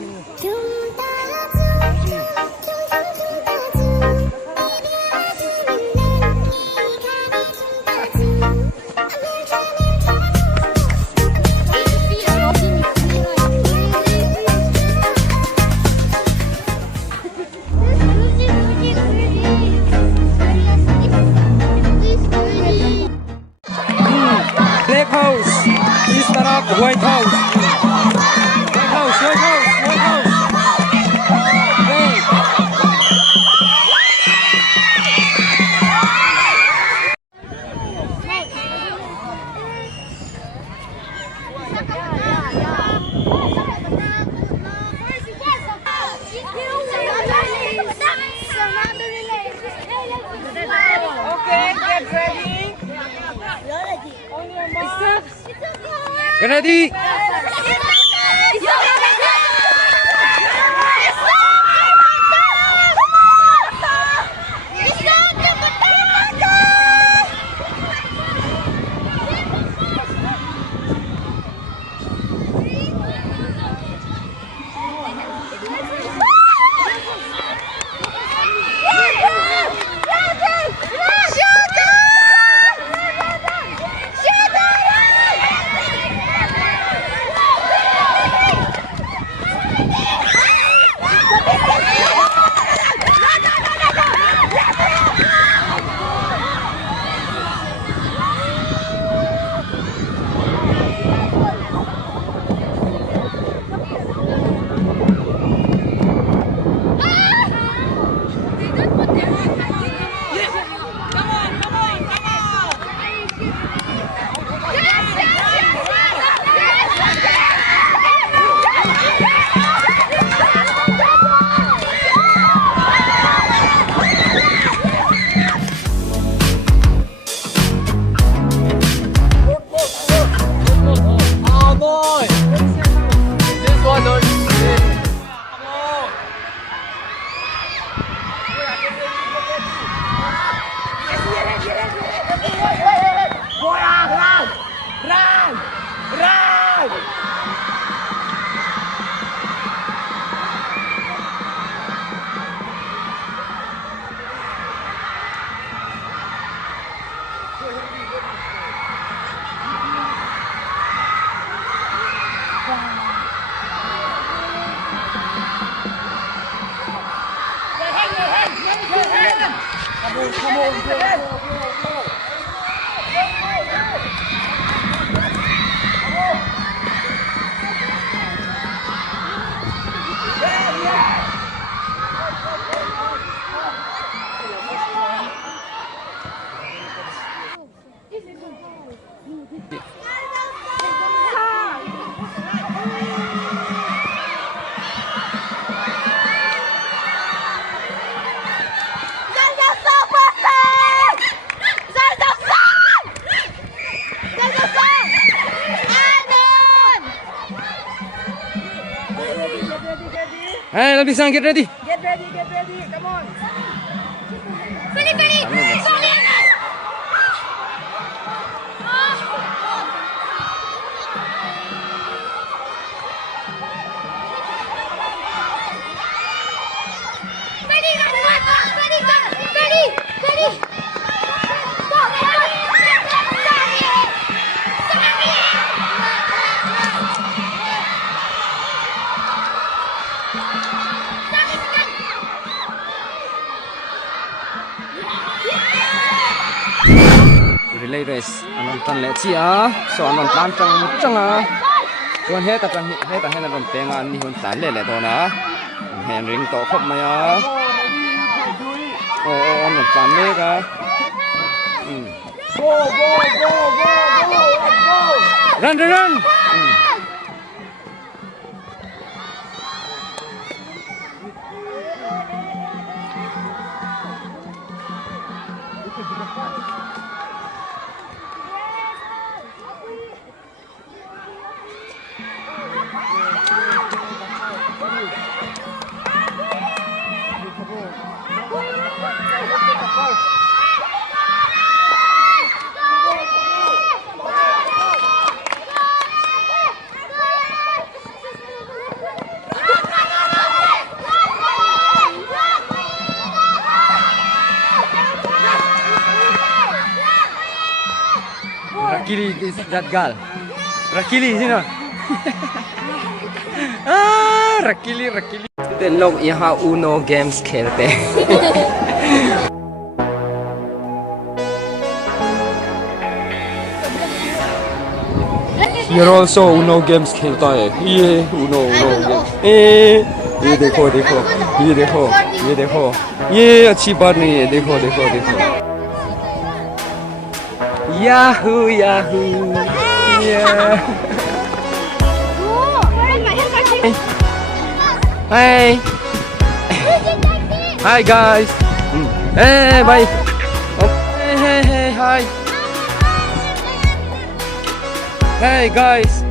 Black house, is taraf white house. White house, white house, white house. Okay, get ready. Get ready. Hey, Labisan, get ready. Get ready, come on. Relay race anon tan le chi a so anon tan chang a chuan he ta hen ron penga an ni hun tan le do na hen ring to khop mai a o anon tan le ga Go, let's go. run is that girl? Rakili, sino? Ah, Rakili. Student लोग यहाँ Uno games खेलते हैं. ये also Uno games खेलता है. ये Uno games. ये देखो. ये अच्छी बात नहीं है. देखो. Yahoo. Yeah. Hi guys. Hey, bye. Oh, hey, hi. Hey guys.